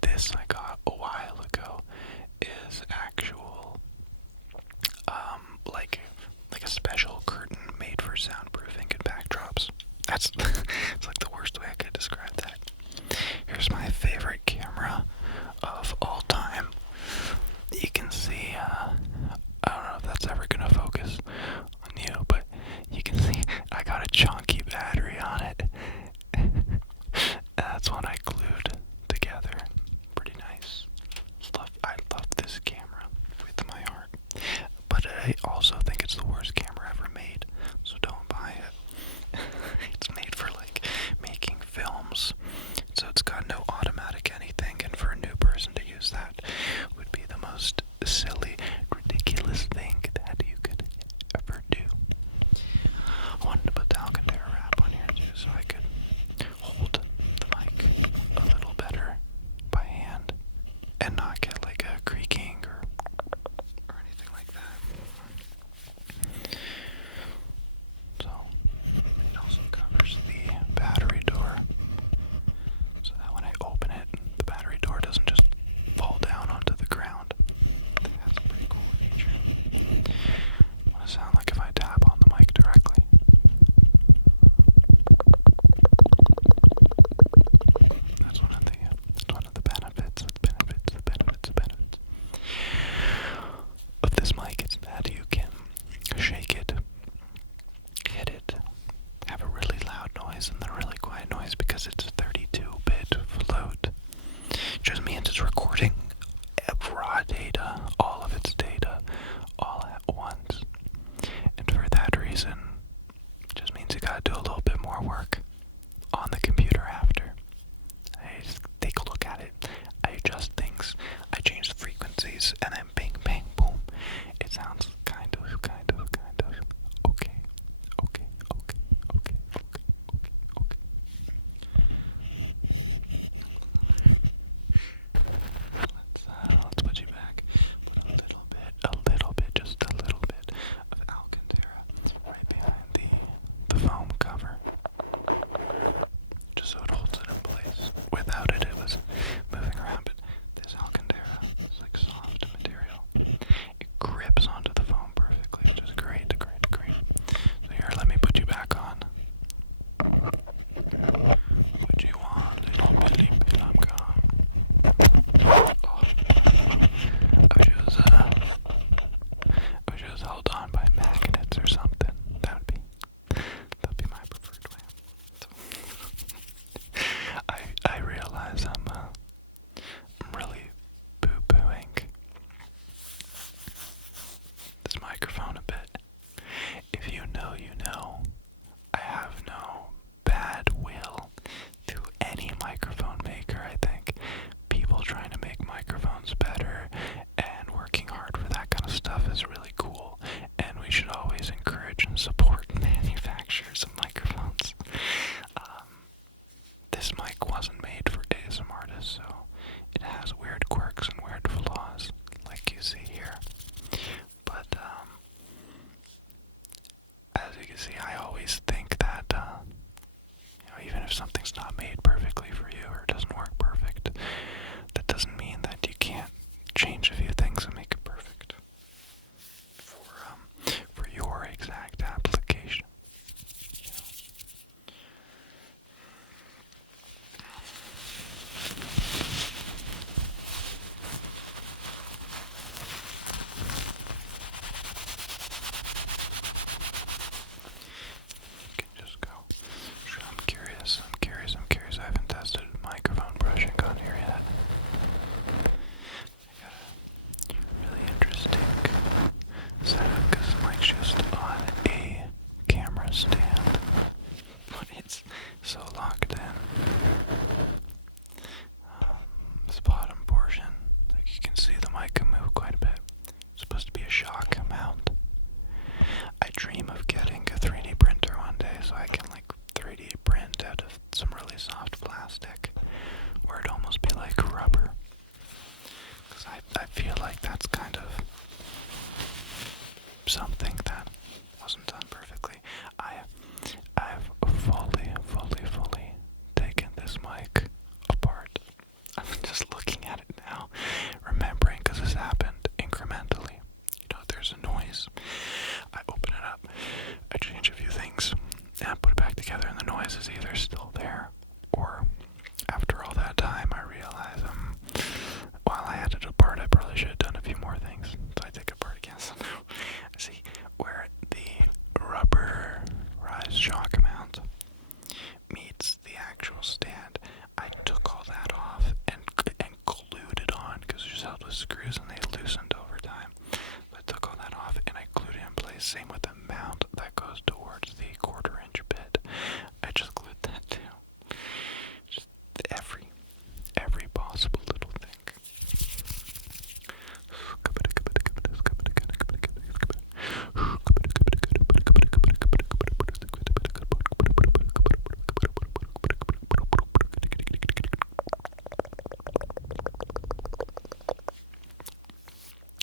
this I got a while ago is actual, like a special curtain made for soundproofing and backdrops. That's it's like the worst way I could describe that. Here's my favorite camera of all time. You can see, I don't know if that's ever gonna focus on you, but you can see I got a chunky battery on it. That's one I glued together. Pretty nice. I love this camera with my heart. But I also think it's the worst camera ever made, so don't buy it. It's made for like making films, so it's got no automatic anything, and for a new person to use that would be the most silly, ridiculous thing that you could ever do. I wanted to put the Alcantara wrap on here too, so I could hold the mic a little better by hand and not get like a creaking or anything like that. So it also covers the battery door, so that when I open it, the battery door doesn't just fall down onto the ground. That's a pretty cool feature. What does it sound like if I tap on the mic directly? That's one of the benefits of this mic, is that you can shake it, hit it, have a really loud noise and then a really quiet noise, because it's a 32-bit float. Just means it's recording raw data, all of its data, all at once. And for that reason, it just means you gotta do a little bit more work on the computer after. I just take a look at it, I adjust things, I change the frequencies, and then bang, bang, boom. It sounds kind of okay. Let's put you back. Put a little bit, just a little bit of Alcantara right behind the foam cover, just so it holds it in place. Without it, it was moving around, but this Alcantara is like soft material. It grips onto the foam perfectly, which is great. So here, let me put you back on. Would you want it? I'll put you back on. I wish it was held on by magnets or something. That'd be my preferred way. I realize I'm really poo-pooing this microphone a bit. If you know, you know. I have no bad will to any microphone maker. I think people trying to make microphones better and working hard for that kind of stuff is really cool, and we should always encourage and support manufacturers of microphones. This mic wasn't made for ASMR artists, so it has weird quirks and weird flaws, like you see here. But as you can see, I always think that even if something's not made perfectly for you or it doesn't work perfect, that doesn't mean that you can't change a few things and make it perfect for your exact application. You can just go. I'm curious. I haven't tested microphone brushing on here yet. I got a really interesting setup because the mic's just on a camera stand, but it's so locked in. This bottom portion, like you can see, the mic can move quite a bit. It's supposed to be a shock mount. I dream of getting a 3D printer one day so I can like 3D print out of some really soft plastic where it'd almost be like rubber. Because I feel like that's kind of something that wasn't done perfectly. I've fully taken this mic apart. I'm just looking the screws and they loosened over time. I took all that off and I glued it in place. Same with the mount that goes towards the 1/4-inch bit. I just glued that too. Just every possible little thing.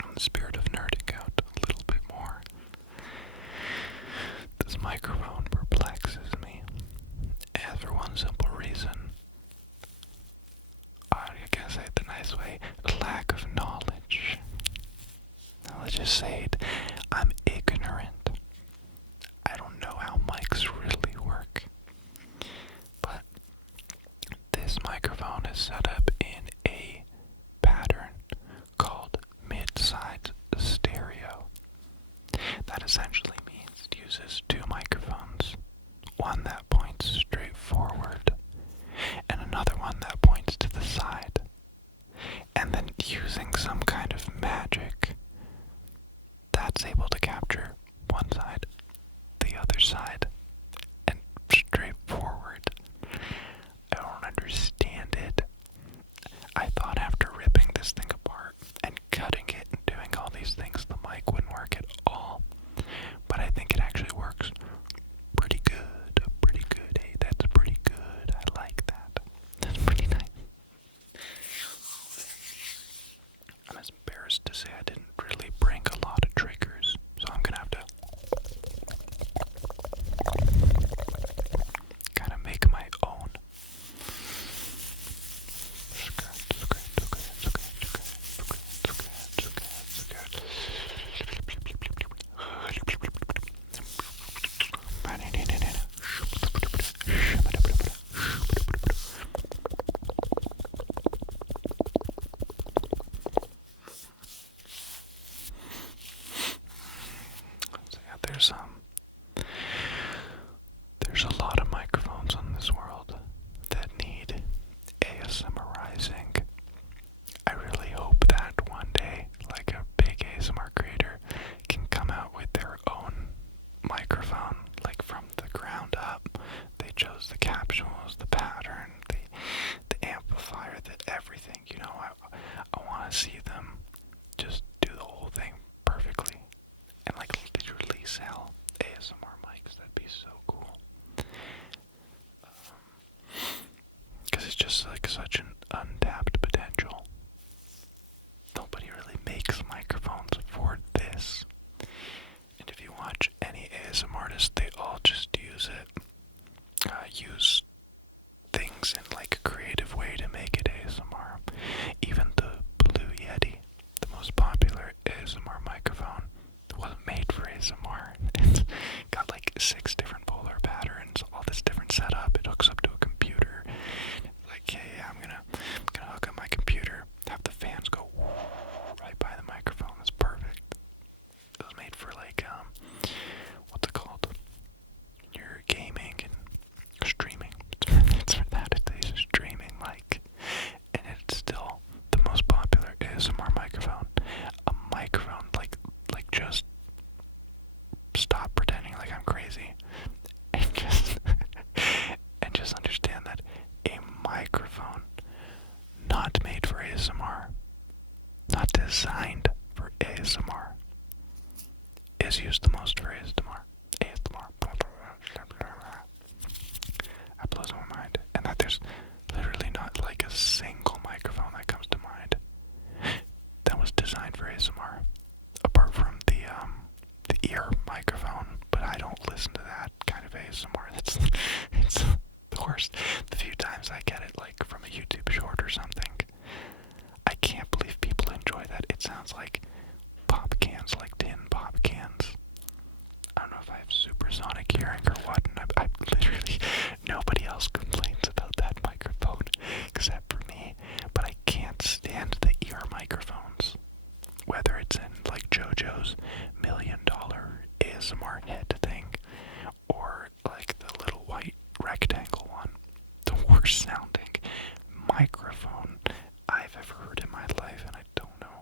In the spirit of nerding out a little bit more, this microphone perplexes me, and for one simple reason. I guess I the nice way, lack of knowledge. Now let's just say it, I'm ignorant. I don't know how mics really work. But this microphone is set up in a pattern called mid-side stereo. That essentially means it uses two microphones, one that points straight forward and another one that points to the side. And then using some kind of magic, that's able to capture one side, the other side, and straight forward. I don't understand it. I thought after ripping this thing apart and cutting it and doing all these things, the mic wouldn't work at all. But I think it actually works pretty good. Pretty good. Hey, that's pretty good. I like that. That's pretty nice. I'm embarrassed to say I didn't really bring a lot of triggers, so I'm gonna have to kind of make my own. There's a lot of microphones in this world that need ASMRizing. I really hope that one day, like a big ASMR creator can come out with their own microphone, like from the ground up. They chose the capsules, the pattern, the amplifier, everything. You know, I want to see them just do the whole thing perfectly and like literally sell ASMR mics. That'd be so cool. Because it's just like such an untapped potential. Nobody really makes microphones for this. And if you watch any ASMR artists, they all just use it. Use things in like a creative way to make it ASMR. Even the Blue Yeti, the most popular ASMR microphone, wasn't made for ASMR. It's got like 6 different polar patterns, all this different setup. It hooks up to a computer. Like, yeah, I'm gonna hook up my computer, have the fans go right by the microphone. It's perfect. It was made for like what's it called? Your gaming and streaming. It's for that. It's streaming like, and it's still the most popular ASMR microphone. A microphone like just stop pretending like I'm crazy and just understand that a microphone not made for ASMR, not designed for ASMR, is used the most for ASMR. That blows my mind. And that there's literally not like a single microphone that comes to mind that was designed for ASMR, apart from the ear microphone. But I don't listen to that kind of ASMR. It's the worst. The few times I get it like from a YouTube short or something, I can't believe people enjoy that. It sounds like pop cans, like tin pop cans. I don't know if I have supersonic hearing or what, and I literally, nobody else complains about that microphone except for me, but I can't stand the ear microphones, whether it's in like JoJo's $1 million ASMR head thing, or like the little white rectangle one. The worst sounding microphone I've ever heard in my life, and I don't know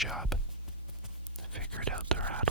job. I figured out the rat